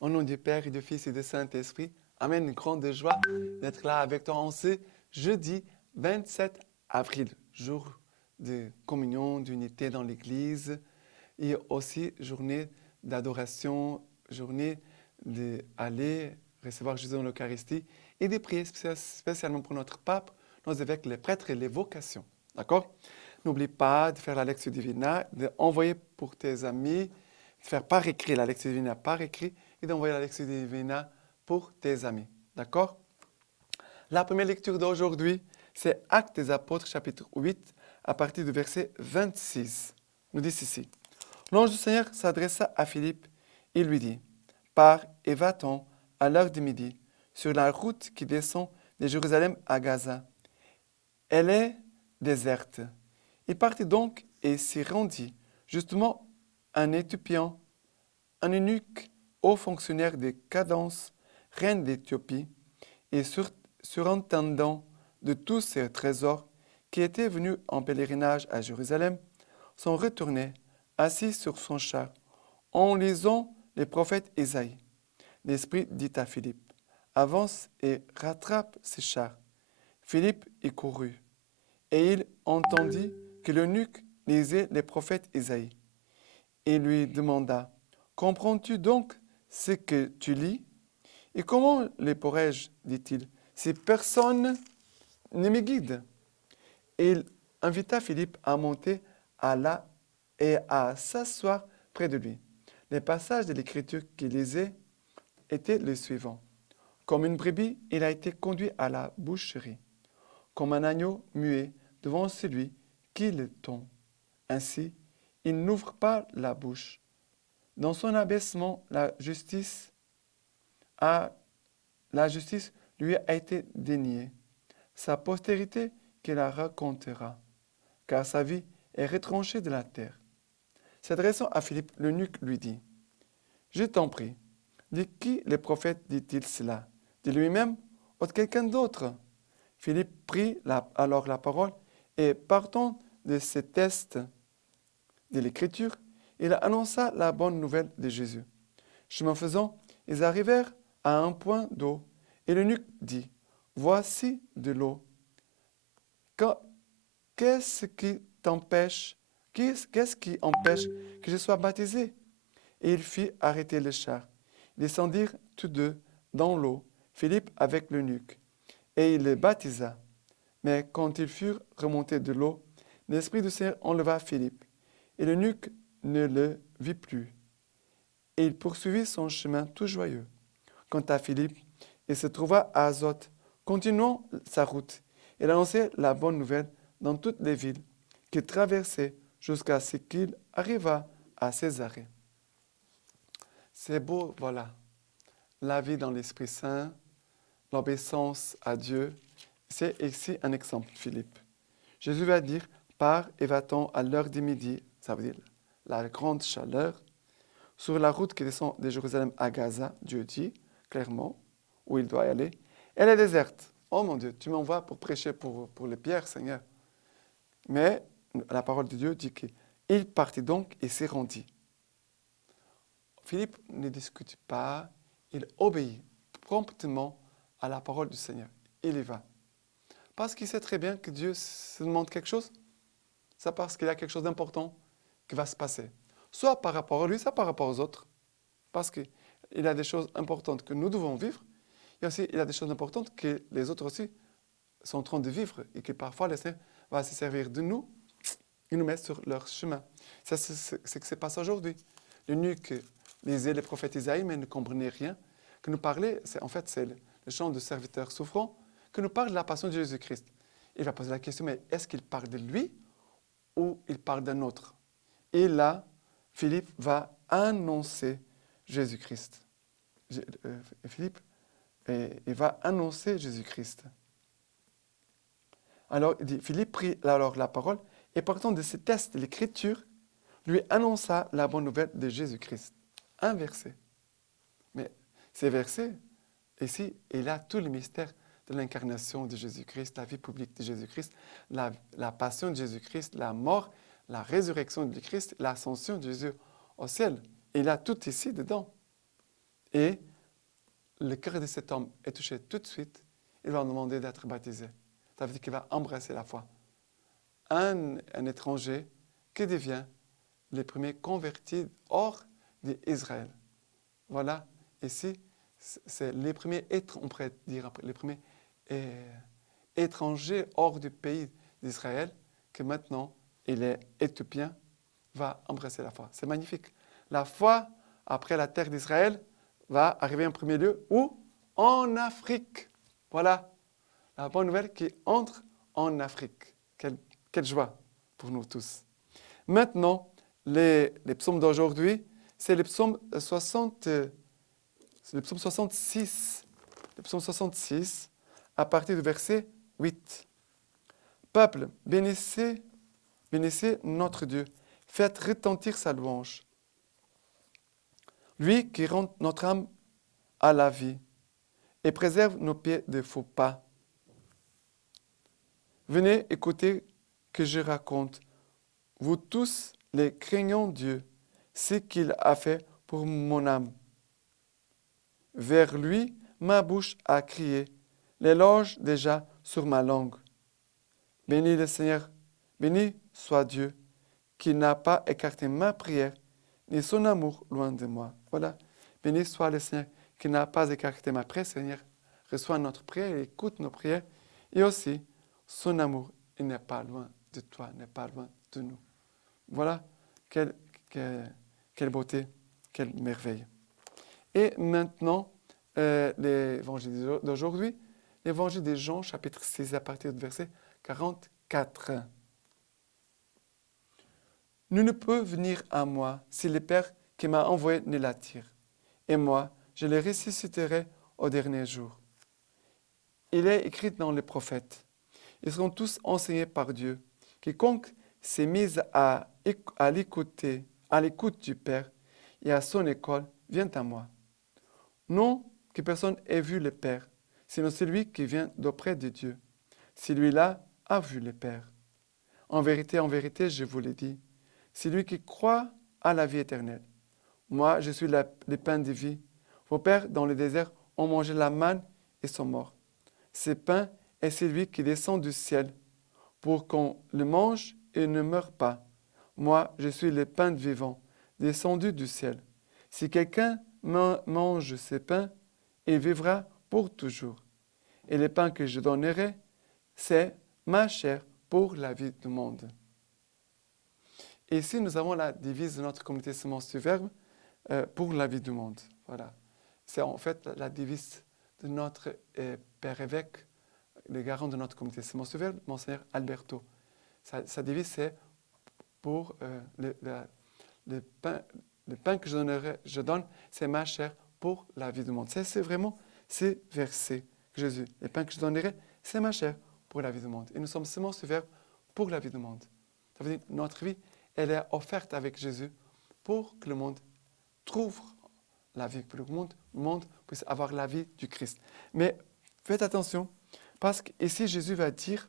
Au nom du Père et du Fils et du Saint-Esprit, Amen. Une grande joie d'être là avec toi en ce jeudi 27 avril, jour de communion, d'unité dans l'Église et aussi journée d'adoration, journée d'aller recevoir Jésus dans l'Eucharistie et de prier spécialement pour notre pape, nos évêques, les prêtres et les vocations. D'accord? N'oublie pas de faire la lecture divina, d'envoyer pour tes amis, de faire par écrit la lecture divina par écrit et d'envoyer la lecture divina pour tes amis. D'accord? La première lecture d'aujourd'hui, c'est Actes des Apôtres, chapitre 8, à partir du verset 26. Nous dit ceci. L'ange du Seigneur s'adressa à Philippe et lui dit, pars et va-t'en à l'heure du midi sur la route qui descend de Jérusalem à Gaza. Elle est déserte. Il partit donc et s'y rendit. Justement, un Éthiopien, un eunuque, haut fonctionnaire de Cadence, reine d'Éthiopie, et surintendant de tous ses trésors, qui était venu en pèlerinage à Jérusalem, s'en retournait, assis sur son char, en lisant les prophètes Ésaïe. L'Esprit dit à Philippe, avance et rattrape ces chars. Philippe y courut, et il entendit que l'eunuque lisait les prophètes Ésaïe. Et lui demanda, comprends-tu donc ce que tu lis? Et comment le pourrais-je, dit-il, si personne ne me guide? Et il invita Philippe à monter à la et à s'asseoir près de lui. Les passages de l'Écriture qu'il lisait étaient les suivants. Comme une brebis, il a été conduit à la boucherie, comme un agneau muet devant celui qui le tond. Ainsi, il n'ouvre pas la bouche. Dans son abaissement, la justice lui a été déniée. Sa postérité qui la racontera, car sa vie est retranchée de la terre. S'adressant à Philippe, l'eunuque lui dit, je t'en prie, de qui le prophète dit-il cela? De lui-même ou de quelqu'un d'autre? Philippe prit alors la parole et partant de ce test de l'Écriture, il annonça la bonne nouvelle de Jésus. Chemin faisant, ils arrivèrent à un point d'eau et l'eunuque dit, voici de l'eau. Qu'est-ce qui t'empêche, qu'est-ce qui empêche que je sois baptisé? Et il fit arrêter le char. Ils descendirent tous deux dans l'eau, Philippe avec l'eunuque, et il le baptisa. Mais quand ils furent remontés de l'eau, l'Esprit du Seigneur enleva Philippe, et l'eunuque ne le vit plus. Et il poursuivit son chemin tout joyeux. Quant à Philippe, il se trouva à Azote, continuant sa route. Il annonçait la bonne nouvelle dans toutes les villes qu'il traversait jusqu'à ce qu'il arriva à Césarée. C'est beau, voilà, la vie dans l'Esprit Saint, l'obéissance à Dieu. C'est ici un exemple, Philippe. Jésus va dire, pars et va-t'en à l'heure du midi, ça veut dire la grande chaleur, sur la route qui descend de Jérusalem à Gaza, Dieu dit clairement où il doit y aller. Elle est déserte. Oh mon Dieu, tu m'envoies pour prêcher pour les pierres, Seigneur. Mais la parole de Dieu dit qu'il partit donc et s'est rendu. Philippe ne discute pas, il obéit promptement à la parole du Seigneur. Il y va. Parce qu'il sait très bien que Dieu se demande quelque chose, c'est parce qu'il y a quelque chose d'important qui va se passer. Soit par rapport à lui, soit par rapport aux autres. Parce qu'il y a des choses importantes que nous devons vivre, et aussi il y a des choses importantes que les autres aussi sont en train de vivre et que parfois le Seigneur va se servir de nous et nous mettre sur leur chemin. C'est ce qui se passe aujourd'hui. L'eunuque lisait les prophètes Isaïe, mais ne comprenait rien. Que nous parlait, c'est le chant de serviteur souffrant, que nous parle de la passion de Jésus-Christ. Il va poser la question, mais est-ce qu'il parle de lui ou il parle d'un autre? Et là, Philippe va annoncer Jésus-Christ. Philippe, il va annoncer Jésus-Christ. Alors, il dit, Philippe prit alors la parole et partant de ce test de l'Écriture, lui annonça la bonne nouvelle de Jésus-Christ. Un verset. Mais ces versets, ici, il a tout le mystère de l'incarnation de Jésus-Christ, la vie publique de Jésus-Christ, la passion de Jésus-Christ, la mort, la résurrection de Christ, l'ascension de Jésus au ciel. Il a tout ici dedans. et le cœur de cet homme est touché tout de suite, il va demander d'être baptisé. Ça veut dire qu'il va embrasser la foi. Un étranger qui devient le premier converti hors d'Israël. Voilà, ici, c'est les premiers, on pourrait dire après, les premiers étrangers hors du pays d'Israël, que maintenant, il est éthiopien, va embrasser la foi. C'est magnifique. La foi, après la terre d'Israël, va arriver en premier lieu où? En Afrique. Voilà la bonne nouvelle qui entre en Afrique. Quelle joie pour nous tous. Maintenant, les psaumes d'aujourd'hui, c'est le psaume 66. Le psaume 66, à partir du verset 8. Peuple, bénissez notre Dieu. Faites retentir sa louange. Lui qui rend notre âme à la vie et préserve nos pieds de faux pas. Venez écouter que je raconte, vous tous les craignants Dieu, ce qu'il a fait pour mon âme. Vers lui, ma bouche a crié, l'éloge déjà sur ma langue. Béni le Seigneur, béni soit Dieu, qui n'a pas écarté ma prière, ni son amour loin de moi. Voilà, béni soit le Seigneur, qui n'a pas écarté ma prière. Seigneur, reçois notre prière et écoute nos prières. Et aussi, son amour, il n'est pas loin de toi, n'est pas loin de nous. Voilà, quelle beauté, quelle merveille. Et maintenant, l'évangile d'aujourd'hui, l'évangile de Jean, chapitre 6, à partir du verset 44. Nul ne peut venir à moi si le Père qui m'a envoyé ne l'attire. Et moi, je le ressusciterai au dernier jour. Il est écrit dans les prophètes. Ils seront tous enseignés par Dieu. Quiconque s'est mis à l'écoute du Père et à son école vient à moi. Non que personne ait vu le Père, sinon celui qui vient d'auprès de Dieu. Celui-là a vu le Père. En vérité, je vous le dis, celui qui croit à la vie éternelle. Moi, je suis le pain de vie. Vos pères, dans le désert, ont mangé la manne et sont morts. Ce pain est celui qui descend du ciel, pour qu'on le mange et ne meure pas. Moi, je suis le pain vivant, descendu du ciel. Si quelqu'un mange ce pain, il vivra pour toujours. Et le pain que je donnerai, c'est ma chair pour la vie du monde. Et ici, nous avons la devise de notre communauté Semence du Verbe, pour la vie du monde. Voilà. C'est en fait la devise de notre père évêque, le garant de notre communauté Semence du Verbe, Monseigneur Alberto. Sa devise, c'est pour le pain que je donne, c'est ma chair pour la vie du monde. C'est vraiment ces versets que Jésus, le pain que je donnerai, c'est ma chair pour la vie du monde. Et nous sommes Semence du Verbe pour la vie du monde. Ça veut dire que notre vie, elle est offerte avec Jésus pour que le monde trouve la vie, pour que le monde puisse avoir la vie du Christ. Mais faites attention, parce qu'ici Jésus va dire,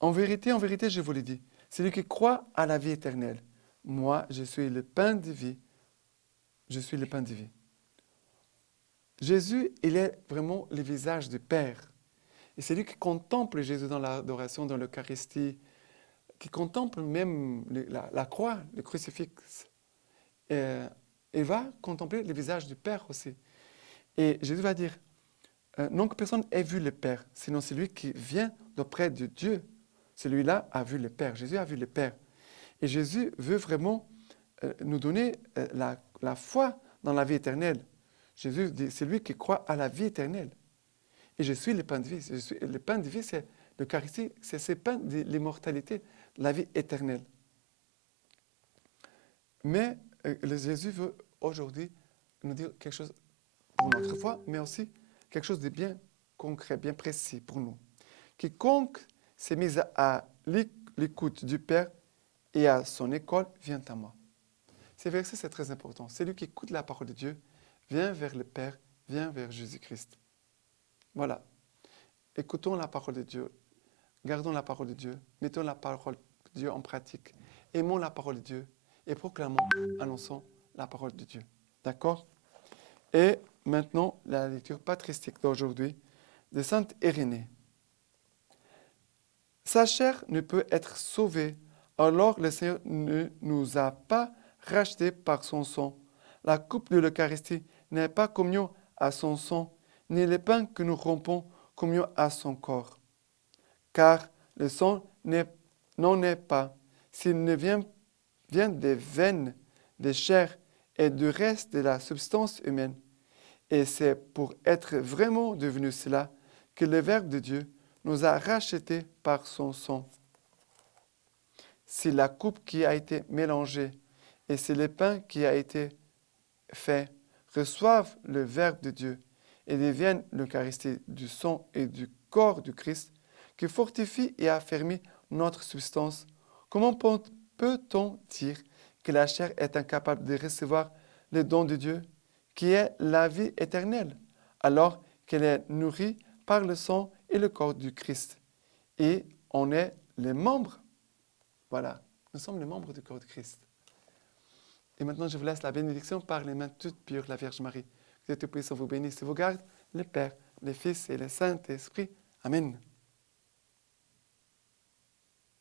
en vérité, je vous le dis, celui qui croit à la vie éternelle, moi, je suis le pain de vie, je suis le pain de vie. Jésus, il est vraiment le visage du Père. Et c'est lui qui contemple Jésus dans l'adoration, dans l'Eucharistie, qui contemple même la croix, le crucifix. Il va contempler le visage du Père aussi. Et Jésus va dire, non que personne ait vu le Père, sinon celui qui vient d'auprès de Dieu. Celui-là a vu le Père. Jésus a vu le Père. Et Jésus veut vraiment nous donner la foi dans la vie éternelle. Jésus dit, c'est lui qui croit à la vie éternelle. Et je suis le pain de vie. Le pain de vie, c'est l'Eucharistie, c'est ce pain de l'immortalité, la vie éternelle. Mais Jésus veut aujourd'hui nous dire quelque chose pour notre foi, mais aussi quelque chose de bien concret, bien précis pour nous. Quiconque s'est mis à l'écoute du Père et à son école vient à moi. Ces versets, c'est très important. Celui qui écoute la parole de Dieu vient vers le Père, vient vers Jésus-Christ. Voilà. Écoutons la parole de Dieu. Gardons la parole de Dieu. Mettons la parole de Dieu en pratique. Aimons la parole de Dieu et proclamons, annonçons la parole de Dieu. D'accord? Et maintenant, la lecture patristique d'aujourd'hui de Sainte Irénée. Sa chair ne peut être sauvée, alors le Seigneur ne nous a pas rachetés par son sang. La coupe de l'Eucharistie n'est pas communion à son sang, ni le pain que nous rompons communion à son corps. Car le sang n'en est pas, s'il ne vient des veines, des chairs et du reste de la substance humaine. Et c'est pour être vraiment devenu cela que le Verbe de Dieu nous a rachetés par son sang. Si la coupe qui a été mélangée et si le pain qui a été fait reçoivent le Verbe de Dieu et deviennent l'Eucharistie du sang et du corps du Christ, qui fortifie et affermit notre substance, comment peut-on dire que la chair est incapable de recevoir le don de Dieu, qui est la vie éternelle, alors qu'elle est nourrie par le sang et le corps du Christ? Et on est les membres. Voilà, nous sommes les membres du corps de Christ. Et maintenant, je vous laisse la bénédiction par les mains toutes pures de la Vierge Marie. Que Dieu Tout-Puissant vous bénisse et vous garde, le Père, le Fils et le Saint-Esprit. Amen.